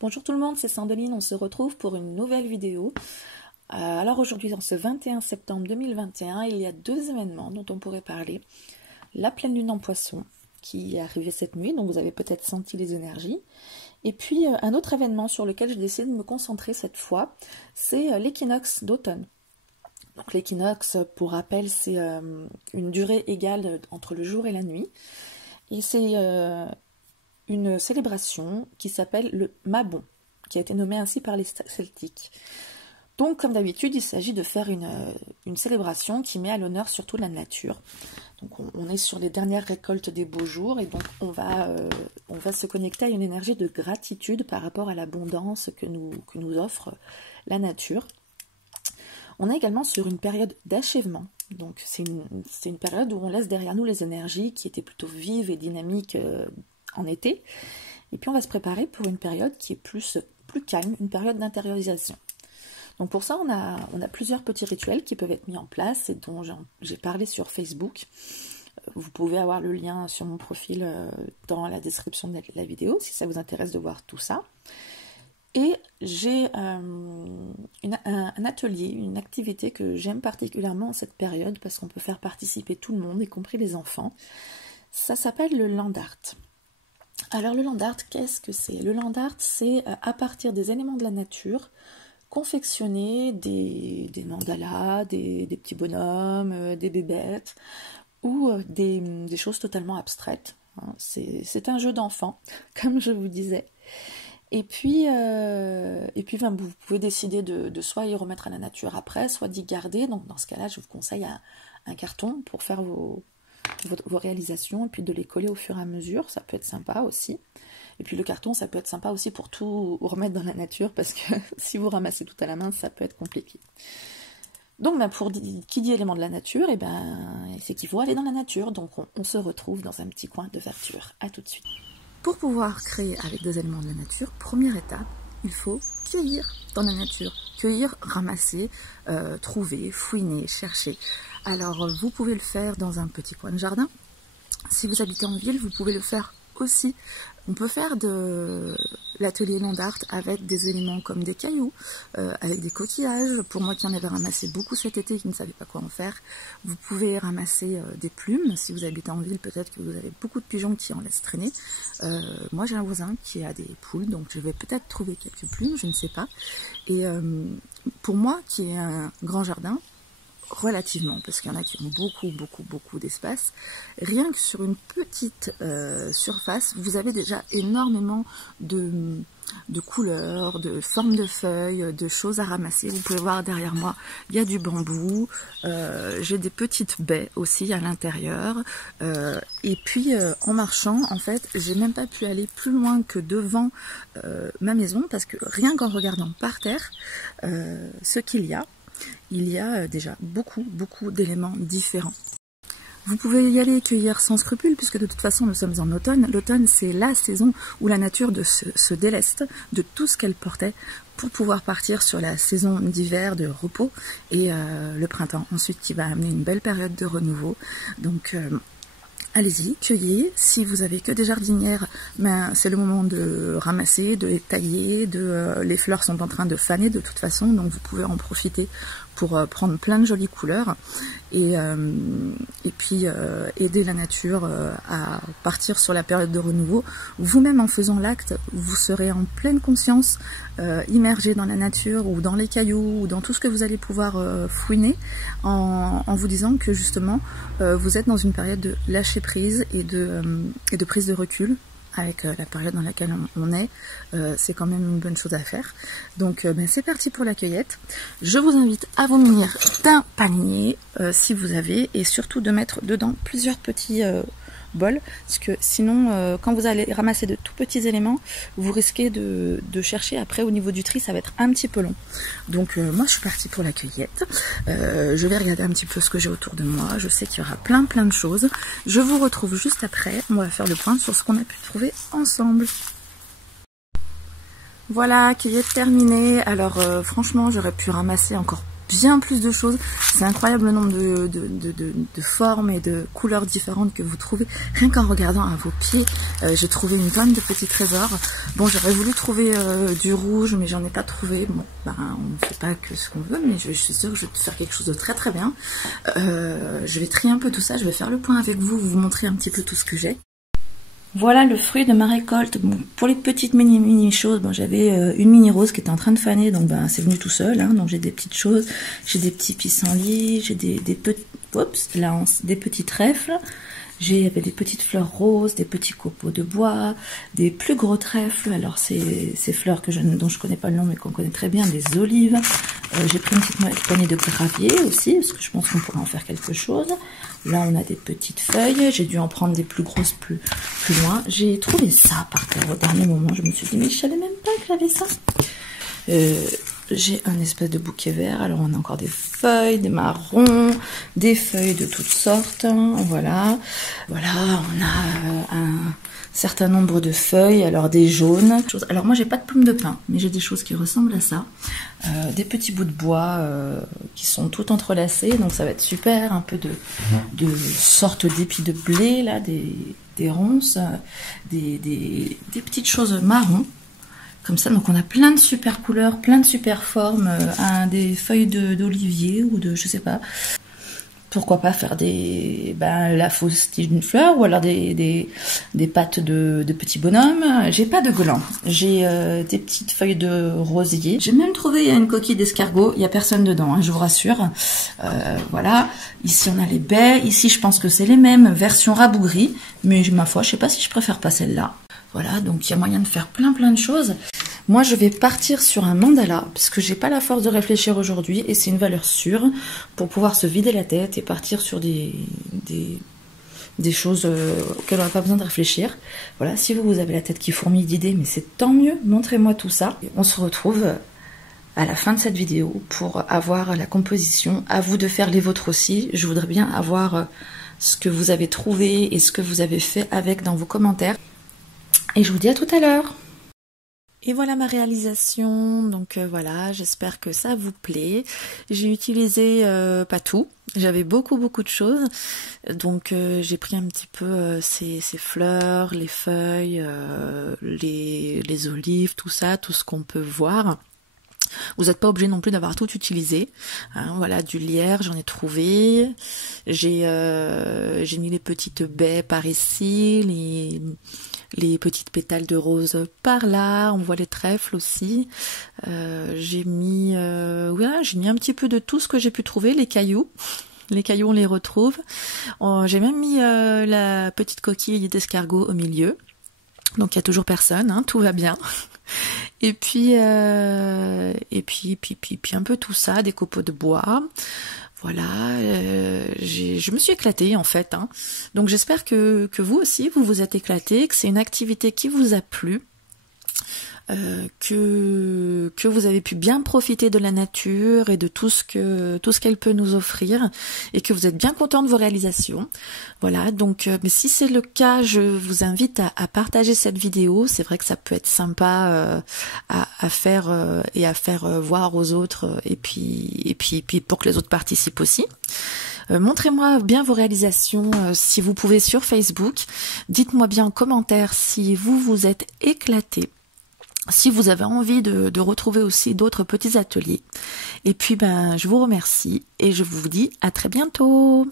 Bonjour tout le monde, c'est Sandeline, on se retrouve pour une nouvelle vidéo. Alors aujourd'hui, en ce 21 septembre 2021, il y a deux événements dont on pourrait parler. La pleine lune en Poisson, qui est arrivée cette nuit, donc vous avez peut-être senti les énergies. Et puis un autre événement sur lequel j'ai décidé de me concentrer cette fois, c'est l'équinoxe d'automne. Donc l'équinoxe, pour rappel, c'est une durée égale entre le jour et la nuit. Et c'est une célébration qui s'appelle le Mabon, qui a été nommé ainsi par les Celtiques. Donc, comme d'habitude, il s'agit de faire une célébration qui met à l'honneur surtout la nature. Donc, on est sur les dernières récoltes des beaux jours et donc on va se connecter à une énergie de gratitude par rapport à l'abondance que nous offre la nature. On est également sur une période d'achèvement. Donc, c'est une période où on laisse derrière nous les énergies qui étaient plutôt vives et dynamiques en été. Et puis, on va se préparer pour une période qui est plus calme, une période d'intériorisation. Donc pour ça, on a plusieurs petits rituels qui peuvent être mis en place et dont j'ai parlé sur Facebook. Vous pouvez avoir le lien sur mon profil dans la description de la vidéo si ça vous intéresse de voir tout ça. Et j'ai un atelier, une activité que j'aime particulièrement en cette période parce qu'on peut faire participer tout le monde, y compris les enfants. Ça s'appelle le land art. Alors le land art, qu'est-ce que c'est? Le land art, c'est à partir des éléments de la nature, confectionner des mandalas, des petits bonhommes, des bébêtes ou des choses totalement abstraites. C'est un jeu d'enfant, comme je vous disais. Et puis vous pouvez décider de soit y remettre à la nature après, soit d'y garder. Donc dans ce cas-là, je vous conseille un carton pour faire vos réalisations et puis de les coller au fur et à mesure. Ça peut être sympa aussi. Et puis le carton, ça peut être sympa aussi pour tout remettre dans la nature parce que si vous ramassez tout à la main, ça peut être compliqué. Donc qui dit élément de la nature, c'est qu'il faut aller dans la nature. Donc on se retrouve dans un petit coin de verdure. À tout de suite. Pour pouvoir créer avec des éléments de la nature, première étape, il faut cueillir dans la nature. Cueillir, ramasser, trouver, fouiner, chercher. Alors vous pouvez le faire dans un petit coin de jardin. Si vous habitez en ville, vous pouvez le faire aussi. On peut faire de l'atelier land art avec des éléments comme des cailloux, avec des coquillages. Pour moi qui en avais ramassé beaucoup cet été et qui ne savais pas quoi en faire, vous pouvez ramasser des plumes. Si vous habitez en ville, peut-être que vous avez beaucoup de pigeons qui en laissent traîner. Moi j'ai un voisin qui a des poules, donc je vais peut-être trouver quelques plumes, je ne sais pas. Et pour moi qui ai un grand jardin, relativement, parce qu'il y en a qui ont beaucoup d'espace, rien que sur une petite surface, vous avez déjà énormément de couleurs, de formes de feuilles, de choses à ramasser. Vous pouvez voir derrière moi, il y a du bambou, j'ai des petites baies aussi à l'intérieur, et puis en marchant, en fait, j'ai même pas pu aller plus loin que devant ma maison, parce que rien qu'en regardant par terre ce qu'il y a, il y a déjà beaucoup d'éléments différents. Vous pouvez y aller cueillir sans scrupule, puisque de toute façon nous sommes en automne. L'automne, c'est la saison où la nature se déleste de tout ce qu'elle portait pour pouvoir partir sur la saison d'hiver de repos et le printemps ensuite qui va amener une belle période de renouveau. Donc allez-y, cueillez. Si vous avez que des jardinières, c'est le moment de ramasser, de les tailler. Les fleurs sont en train de faner de toute façon, donc vous pouvez en profiter pour prendre plein de jolies couleurs et puis aider la nature à partir sur la période de renouveau. Vous-même, en faisant l'acte, vous serez en pleine conscience, immergé dans la nature ou dans les cailloux ou dans tout ce que vous allez pouvoir fouiner en vous disant que justement vous êtes dans une période de lâcher prise et de prise de recul. Avec la période dans laquelle on est, c'est quand même une bonne chose à faire. Donc c'est parti pour la cueillette. Je vous invite à vous munir d'un panier si vous avez, et surtout de mettre dedans plusieurs petits bols, parce que sinon quand vous allez ramasser de tout petits éléments, vous risquez de chercher après au niveau du tri, ça va être un petit peu long. Donc moi je suis partie pour la cueillette. Je vais regarder un petit peu ce que j'ai autour de moi. Je sais qu'il y aura plein de choses. Je vous retrouve juste après. On va faire le point sur ce qu'on a pu trouver ensemble. Voilà, cueillette terminée. Alors franchement, j'aurais pu ramasser encore bien plus de choses. C'est incroyable le nombre de formes et de couleurs différentes que vous trouvez. Rien qu'en regardant à vos pieds, j'ai trouvé une tonne de petits trésors. Bon, j'aurais voulu trouver du rouge, mais j'en ai pas trouvé. Bon, ben, on ne fait pas que ce qu'on veut, mais je suis sûre que je vais faire quelque chose de très très bien. Je vais trier un peu tout ça, je vais faire le point avec vous, vous montrer un petit peu tout ce que j'ai. Voilà le fruit de ma récolte. Bon, pour les petites mini choses, bon, j'avais une mini rose qui était en train de faner, donc ben, c'est venu tout seul. Hein, donc j'ai des petites choses, j'ai des petits pissenlits, j'ai des petits trèfles. J'avais des petites fleurs roses, des petits copeaux de bois, des plus gros trèfles. Alors ces fleurs dont je connais pas le nom mais qu'on connaît très bien, des olives. J'ai pris une petite poignée de gravier aussi parce que je pense qu'on pourrait en faire quelque chose. Là on a des petites feuilles. J'ai dû en prendre des plus grosses plus loin. J'ai trouvé ça par terre au dernier moment. Je me suis dit mais je savais même pas que j'avais ça. J'ai un espèce de bouquet vert. Alors on a encore des feuilles, des marrons, des feuilles de toutes sortes. Voilà, voilà, on a un certain nombre de feuilles. Alors des jaunes. Alors moi j'ai pas de plumes de pin, mais j'ai des choses qui ressemblent à ça. Des petits bouts de bois qui sont tout entrelacés, donc ça va être super. Un peu de sortes d'épis de blé là, des ronces, des petites choses marron. Comme ça, donc on a plein de super couleurs, plein de super formes, des feuilles d'olivier ou de, je sais pas. Pourquoi pas faire la fausse tige d'une fleur ou alors des pattes de petits bonhommes. J'ai pas de gland, j'ai des petites feuilles de rosier. J'ai même trouvé une coquille d'escargot, il y a personne dedans, hein, je vous rassure. Voilà, ici on a les baies, ici je pense que c'est les mêmes, version rabougrie, mais ma foi, je sais pas si je préfère pas celle-là. Voilà, donc il y a moyen de faire plein de choses. Moi, je vais partir sur un mandala, parce que j'ai pas la force de réfléchir aujourd'hui, et c'est une valeur sûre pour pouvoir se vider la tête et partir sur des choses auxquelles on n'a pas besoin de réfléchir. Voilà, si vous avez la tête qui fourmille d'idées, mais c'est tant mieux, montrez-moi tout ça. Et on se retrouve à la fin de cette vidéo pour avoir la composition. À vous de faire les vôtres aussi. Je voudrais bien avoir ce que vous avez trouvé et ce que vous avez fait avec dans vos commentaires. Et je vous dis à tout à l'heure. Et voilà ma réalisation, donc voilà, j'espère que ça vous plaît. J'ai utilisé pas tout, j'avais beaucoup de choses, donc j'ai pris un petit peu ces fleurs, les feuilles, les olives, tout ça, tout ce qu'on peut voir. Vous n'êtes pas obligé non plus d'avoir tout utilisé. Hein, voilà, du lierre, j'en ai trouvé. J'ai mis les petites baies par ici, les petites pétales de rose par là. On voit les trèfles aussi. J'ai mis un petit peu de tout ce que j'ai pu trouver, les cailloux. Les cailloux, on les retrouve. J'ai même mis la petite coquille d'escargot au milieu. Donc il y a toujours personne, hein, tout va bien. Et puis un peu tout ça, des copeaux de bois. Voilà, je me suis éclatée en fait. Hein. Donc j'espère que vous aussi, vous vous êtes éclatés, que c'est une activité qui vous a plu. Que vous avez pu bien profiter de la nature et de tout ce qu'elle peut nous offrir et que vous êtes bien content de vos réalisations. Voilà, donc mais si c'est le cas, je vous invite à partager cette vidéo. C'est vrai que ça peut être sympa à faire et à faire voir aux autres et puis pour que les autres participent aussi. Montrez-moi bien vos réalisations si vous pouvez sur Facebook. Dites-moi bien en commentaire si vous vous êtes éclatés. Si vous avez envie de retrouver aussi d'autres petits ateliers. Et puis je vous remercie et je vous dis à très bientôt.